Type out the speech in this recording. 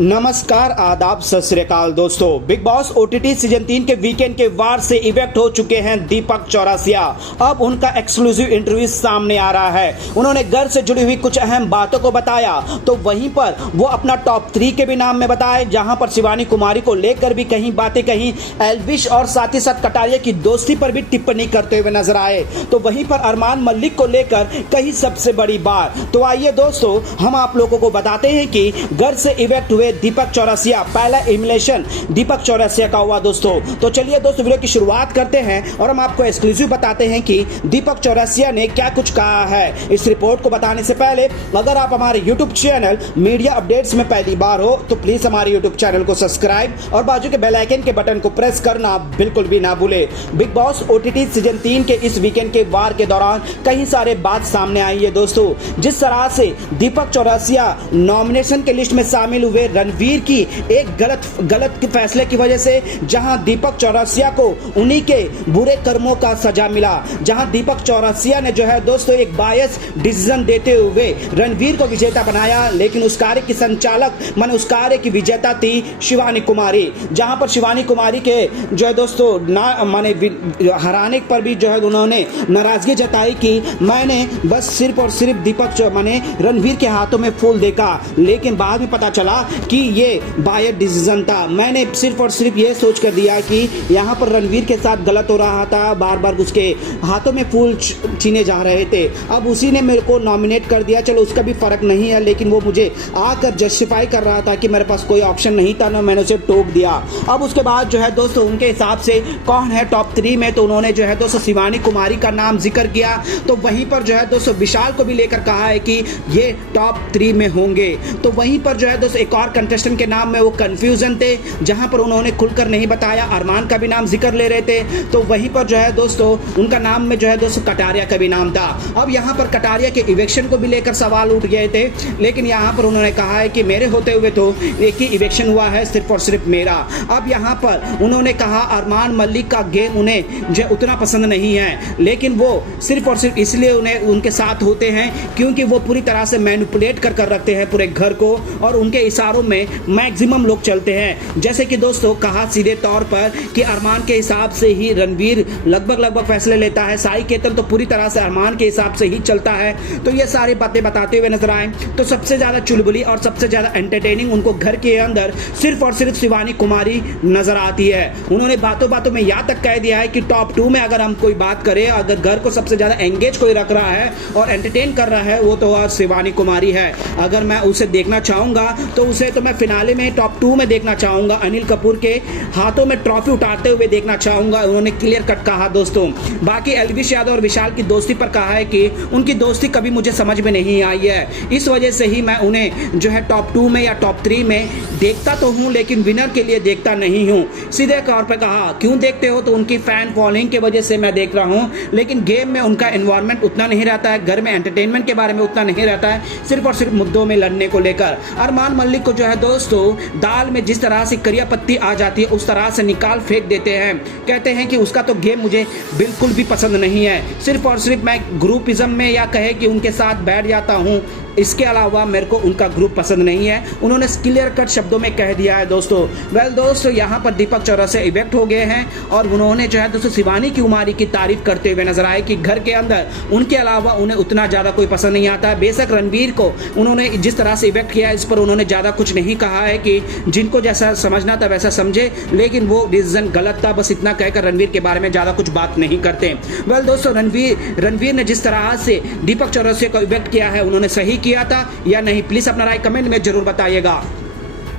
नमस्कार, आदाब, सत श्री अकाल दोस्तों। बिग बॉस ओटीटी सीजन 3 के वीकेंड के वार से इवेक्ट हो चुके हैं दीपक चौरसिया। अब उनका एक्सक्लूसिव इंटरव्यू सामने आ रहा है। उन्होंने घर से जुड़ी हुई कुछ अहम बातों को बताया, तो वहीं पर वो अपना टॉप 3 के भी नाम में बताए, जहां पर शिवानी कुमारी को लेकर भी कहीं बातें कहीं, एल्विश और साथ ही साथ कटारिया की दोस्ती पर भी टिप्पणी करते हुए नजर आए। तो वहीं पर अरमान मलिक को लेकर कहीं सबसे बड़ी बात। तो आइए दोस्तों, हम आप लोगों को बताते हैं कि घर से इवेक्ट हुए दीपक चौरसिया, पहला एलिमिनेशन दीपक चौरसिया का हुआ दोस्तों। तो चलिए दोस्तों, वीडियो की शुरुआत करते हैं और हम आपको एक्सक्लूसिव बताते हैं कि दीपक चौरसिया ने क्या कुछ कहा है। इस रिपोर्ट को बताने से पहले अगर आप हमारे यूट्यूब चैनल मीडिया अपडेट्स में पहली बार हो तो प्लीज हमारे यूट्यूब चैनल को सब्सक्राइब और बाजू के बेल आइकन के बटन को प्रेस करना बिल्कुल भी ना भूले। बिग बॉस ओटीटी सीजन 3 के इस वीकेंड के वार के दौरान कई सारे बात सामने आई है दोस्तों। जिस तरह से दीपक चौरसिया नॉमिनेशन के लिस्ट में शामिल हुए रणवीर की एक गलत फैसले की वजह से, जहां दीपक चौरसिया को उन्हीं के बुरे कर्मों का सजा मिला, जहां दीपक चौरसिया ने जो है दोस्तों एक बायस डिसीजन देते हुए रणवीर को विजेता बनाया, लेकिन उस कार्य की संचालक माने उस कार्य की विजेता थी शिवानी कुमारी। जहां पर शिवानी कुमारी के जो है दोस्तों ना माने हराने पर भी जो है उन्होंने नाराजगी जताई कि मैंने बस सिर्फ और सिर्फ दीपक माने रणवीर के हाथों में फूल देखा, लेकिन बाद में पता चला कि ये बायस डिसीजन था। मैंने सिर्फ और सिर्फ ये सोच कर दिया कि यहाँ पर रणवीर के साथ गलत हो रहा था, बार बार उसके हाथों में फूल छीने जा रहे थे। अब उसी ने मेरे को नॉमिनेट कर दिया, चलो उसका भी फर्क नहीं है, लेकिन वो मुझे आकर जस्टिफाई कर रहा था कि मेरे पास कोई ऑप्शन नहीं था ना, मैंने उसे टोक दिया। अब उसके बाद जो है दोस्तों उनके हिसाब से कौन है टॉप 3 में, तो उन्होंने जो है दोस्तों शिवानी कुमारी का नाम जिक्र किया। तो वहीं पर जो है दोस्तों विशाल को भी लेकर कहा है कि ये टॉप 3 में होंगे। तो वहीं पर जो है दोस्तों एक और कंटेस्टेंट के नाम में वो कंफ्यूजन थे, जहां पर उन्होंने खुलकर नहीं बताया। अरमान का भी नाम जिक्र ले रहे थे, तो वहीं पर जो है दोस्तों उनका नाम में जो है दोस्तों कटारिया का भी नाम था। अब यहां पर कटारिया के इवेक्शन को भी लेकर सवाल उठ गए थे, लेकिन यहां पर उन्होंने कहा है कि मेरे होते हुए तो एक ही इवेक्शन हुआ है, सिर्फ और सिर्फ मेरा। अब यहां पर उन्होंने कहा अरमान मलिक का गेम उन्हें जो उतना पसंद नहीं है, लेकिन वो सिर्फ और सिर्फ इसलिए उन्हें उनके साथ होते हैं क्योंकि वो पूरी तरह से मैनिपुलेट कर रखते हैं पूरे घर को, और उनके इशारों में मैक्सिमम लोग चलते हैं। जैसे कि दोस्तों कहा सीधे तौर पर कि अरमान के हिसाब से ही रणवीर लगभग फैसले लेता है, साई केतन तो पूरी तरह से अरमान के हिसाब से ही चलता है। तो ये सारी बातें बताते हुए नजर आए। तो सबसे ज्यादा चुलबुली और सबसे ज्यादा एंटरटेनिंग उनको घर के अंदर सिर्फ और सिर्फ शिवानी कुमारी नजर आती है। उन्होंने बातों बातों में यहां तक कह दिया है कि टॉप 2 में अगर हम कोई बात करें, अगर घर को सबसे ज्यादा एंगेज कोई रख रहा है और एंटरटेन कर रहा है, वो तो आज शिवानी कुमारी है। अगर मैं उसे देखना चाहूंगा तो उसे तो मैं फिनाले में टॉप 2 में देखना चाहूंगा, अनिल कपूर के हाथों में ट्रॉफी उठाते हुए देखना चाहूंगा। उन्होंने क्लियर कट कहा दोस्तों। बाकी एल्विश यादव और विशाल की दोस्ती पर कहा है कि उनकी दोस्ती कभी मुझे समझ में नहीं आई है, इस वजह से ही मैं उन्हें जो है टॉप 2 में या टॉप 3 में देखता तो हूं, लेकिन विनर के लिए देखता नहीं हूं। सीधे तौर पर कहा क्यों देखते हो, तो उनकी फैन फॉलोइंग की वजह से मैं देख रहा हूं, लेकिन गेम में उनका एनवायरनमेंट उतना नहीं रहता है, घर में एंटरटेनमेंट के बारे में उतना नहीं रहता है, सिर्फ और सिर्फ मुद्दों में लड़ने को लेकर। अरमान मलिक को जो है दोस्तों दाल में जिस तरह से करिया पत्ती आ जाती है उस तरह से निकाल फेंक देते हैं। कहते हैं कि उसका तो गेम मुझे बिल्कुल भी पसंद नहीं है, सिर्फ और सिर्फ मैं ग्रुपिज्म में या कहे कि उनके साथ बैठ जाता हूं, इसके अलावा मेरे को उनका ग्रुप पसंद नहीं है। उन्होंने क्लियर कट शब्दों में कह दिया है दोस्तों। वेल दोस्तों, यहाँ पर दीपक चौरसिया इवेक्ट हो गए हैं और उन्होंने जो है दोस्तों शिवानी कुमारी की तारीफ करते हुए नजर आए कि घर के अंदर उनके अलावा उन्हें उतना ज्यादा कोई पसंद नहीं आता। बेशक रणवीर को उन्होंने जिस तरह से इवेक्ट किया इस पर उन्होंने ज्यादा कुछ नहीं कहा है कि जिनको जैसा समझना था वैसा समझे, लेकिन वो डिसीजन गलत था, बस इतना कहकर रणवीर के बारे में ज्यादा कुछ बात नहीं करते। वेल दोस्तों, रणवीर ने जिस तरह से दीपक चौरसिया को इवेक्ट किया है, उन्होंने सही किया था या नहीं, प्लीज अपना राय कमेंट में जरूर बताइएगा।